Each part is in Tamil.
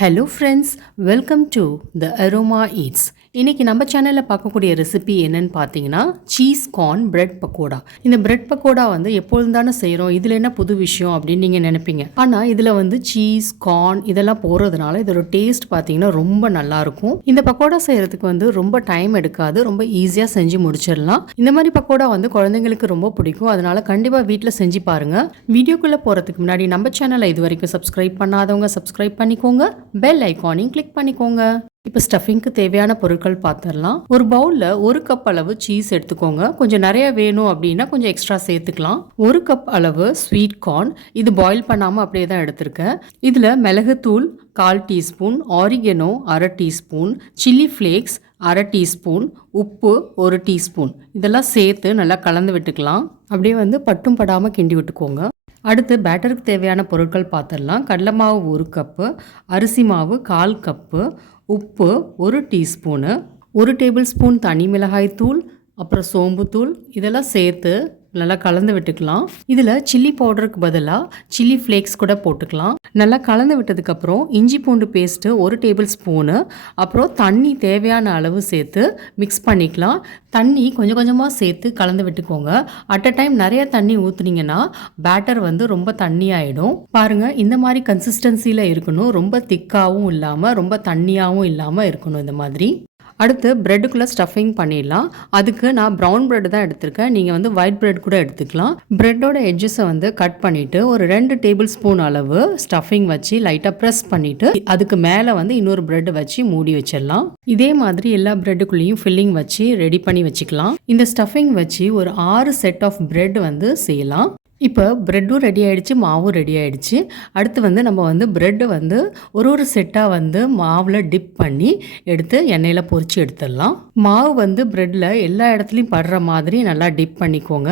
Hello friends, welcome to the Aroma Eats. இன்னைக்கு நம்ம சேனல்ல பார்க்கக்கூடிய ரெசிபி என்னன்னு பார்த்தீங்கன்னா சீஸ் கார்ன் பிரெட் பக்கோடா. இந்த பிரெட் பக்கோடா வந்து எப்பொழுதும் தானே செய்கிறோம், இதில் என்ன புது விஷயம் அப்படின்னு நீங்கள் நினைப்பீங்க. ஆனால் இதில் வந்து சீஸ் கார்ன் இதெல்லாம் போடுறதுனால இதோட டேஸ்ட் பார்த்தீங்கன்னா ரொம்ப நல்லாயிருக்கும். இந்த பக்கோடா செய்கிறதுக்கு வந்து ரொம்ப டைம் எடுக்காது, ரொம்ப ஈஸியாக செஞ்சு முடிச்சிடலாம். இந்த மாதிரி பக்கோடா வந்து குழந்தைங்களுக்கு ரொம்ப பிடிக்கும், அதனால கண்டிப்பாக வீட்டில் செஞ்சு பாருங்கள். வீடியோக்குள்ளே போகிறதுக்கு முன்னாடி நம்ம சேனலை இது வரைக்கும் சப்ஸ்கிரைப் பண்ணாதவங்க சப்ஸ்கிரைப் பண்ணிக்கோங்க, பெல் ஐக்கானையும் கிளிக் பண்ணிக்கோங்க. இப்போ ஸ்டஃபிங்க்கு தேவையான பொருட்கள் பார்த்துடலாம். ஒரு பவுலில் 1 கப் அளவு சீஸ் எடுத்துக்கோங்க. கொஞ்சம் நிறைய வேணும் அப்படின்னா கொஞ்சம் எக்ஸ்ட்ரா சேர்த்துக்கலாம். 1 கப் அளவு ஸ்வீட் கார்ன், இது பாயில் பண்ணாமல் அப்படியே தான் எடுத்திருக்கேன். இதில் மிளகுத்தூள் 1/4 teaspoon, oregano 1/2 teaspoon, chilli flakes 1/2 teaspoon, உப்பு 1 டீஸ்பூன் இதெல்லாம் சேர்த்து நல்லா கலந்து விட்டுக்கலாம். அப்படியே வந்து பட்டும் படாமல் கிண்டி விட்டுக்கோங்க. அடுத்து பேட்டருக்கு தேவையான பொருட்கள் பார்த்துடலாம். கடலை மாவு 1 கப்பு, அரிசி மாவு 1/4 கப்பு, உப்பு 1 டீஸ்பூனு, 1 டேபிள் ஸ்பூன் தனி மிளகாய் தூள், அப்புறம் சோம்புத்தூள் இதெல்லாம் சேர்த்து நல்லா கலந்து விட்டுக்கலாம். இதில் சில்லி பவுடருக்கு பதிலாக சில்லி ஃப்ளேக்ஸ் கூட போட்டுக்கலாம். நல்லா கலந்து விட்டதுக்கப்புறம் இஞ்சி பூண்டு பேஸ்ட்டு 1 டேபிள் ஸ்பூனு, அப்புறம் தண்ணி தேவையான அளவு சேர்த்து மிக்ஸ் பண்ணிக்கலாம். தண்ணி கொஞ்சம் கொஞ்சமாக சேர்த்து கலந்து விட்டுக்கோங்க. அட் அ டைம் நிறைய தண்ணி ஊற்றுனீங்கன்னா பேட்டர் வந்து ரொம்ப தண்ணி ஆகிடும். பாருங்கள், இந்த மாதிரி கன்சிஸ்டன்சியில் இருக்கணும், ரொம்ப திக்காகவும் இல்லாமல் ரொம்ப தண்ணியாகவும் இல்லாமல் இருக்கணும் இந்த மாதிரி. அடுத்து ப்ரெட்டுக்குள்ளே ஸ்டஃபிங் பண்ணிடலாம். அதுக்கு நான் ப்ரௌன் ப்ரெட் தான் எடுத்திருக்கேன், நீங்கள் வந்து ஒயிட் ப்ரெட் கூட எடுத்துக்கலாம். ப்ரெட்டோட எட்ஜஸை வந்து கட் பண்ணிவிட்டு ஒரு 2 டேபிள் ஸ்பூன் அளவு ஸ்டஃபிங் வச்சு லைட்டாக ப்ரெஸ் பண்ணிவிட்டு அதுக்கு மேலே வந்து இன்னொரு ப்ரெட் வச்சு மூடி வச்சிடலாம். இதே மாதிரி எல்லா ப்ரெட்டுக்குள்ளேயும் ஃபில்லிங் வச்சு ரெடி பண்ணி வச்சுக்கலாம். இந்த ஸ்டஃபிங் வச்சு ஒரு 6 செட் ஆஃப் ப்ரெட் வந்து செய்யலாம். இப்போ ப்ரெட்டும் ரெடி ஆகிடுச்சு, மாவும் ரெடி ஆகிடுச்சு. அடுத்து வந்து நம்ம வந்து ப்ரெட்டை வந்து ஒரு செட்டாக வந்து மாவில் டிப் பண்ணி எடுத்து எண்ணெயில் பொரித்து எடுத்துடலாம். மாவு வந்து ப்ரெட்டில் எல்லா இடத்துலையும் படுற மாதிரி நல்லா டிப் பண்ணிக்கோங்க.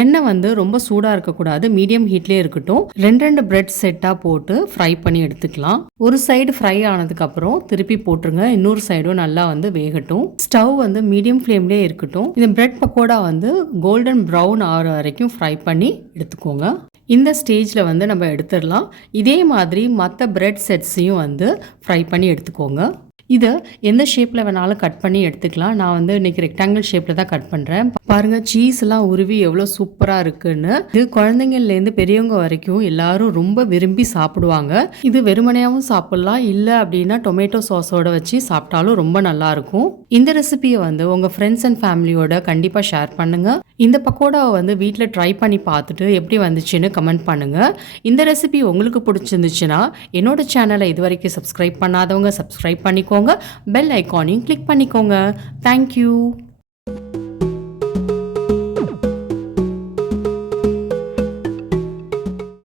எண்ணெய் வந்து ரொம்ப சூடாக இருக்கக்கூடாது, மீடியம் ஹீட்லேயே இருக்கட்டும். 2 பிரெட் செட்டாக போட்டு ஃப்ரை பண்ணி எடுத்துக்கலாம். ஒரு சைடு ஃப்ரை ஆனதுக்கப்புறம் திருப்பி போட்டுருங்க, இன்னொரு சைடும் நல்லா வந்து வேகட்டும். ஸ்டவ் வந்து மீடியம் ஃப்ளேம்லேயே இருக்கட்டும். இந்த பிரெட் பக்கோடா வந்து கோல்டன் ப்ரௌன் ஆகிற வரைக்கும் ஃப்ரை பண்ணி எடுத்துக்கோங்க. இந்த ஸ்டேஜில் வந்து நம்ம எடுத்துடலாம். இதே மாதிரி மற்ற பிரெட் செட்ஸையும் வந்து ஃப்ரை பண்ணி எடுத்துக்கோங்க. இதை எந்த ஷேப்பில் வேணாலும் கட் பண்ணி எடுத்துக்கலாம். நான் வந்து இன்றைக்கி ரெக்டாங்கிள் ஷேப்பில் தான் கட் பண்ணுறேன். பாருங்கள், சீஸ்லாம் உருவி எவ்வளோ சூப்பராக இருக்குன்னு. இது குழந்தைங்கள்லேருந்து பெரியவங்க வரைக்கும் எல்லாரும் ரொம்ப விரும்பி சாப்பிடுவாங்க. இது வெறுமனையாகவும் சாப்பிட்லாம், இல்லை அப்படின்னா டொமேட்டோ சாஸோட வச்சு சாப்பிட்டாலும் ரொம்ப நல்லாயிருக்கும். இந்த ரெசிபியை வந்து உங்கள் ஃப்ரெண்ட்ஸ் அண்ட் ஃபேமிலியோட கண்டிப்பாக ஷேர் பண்ணுங்கள். இந்த பக்கோடாவை வந்து வீட்டில் ட்ரை பண்ணி பார்த்துட்டு எப்படி வந்துச்சுன்னு கமெண்ட் பண்ணுங்கள். இந்த ரெசிபி உங்களுக்கு பிடிச்சிருந்துச்சுன்னா என்னோட சேனலை இது வரைக்கும் சப்ஸ்கிரைப் பண்ணாதவங்க சப்ஸ்கிரைப் பண்ணிக்கோங்க, பெல் ஐக்கானையும் கிளிக் பண்ணிக்கோங்க. தேங்க்யூ.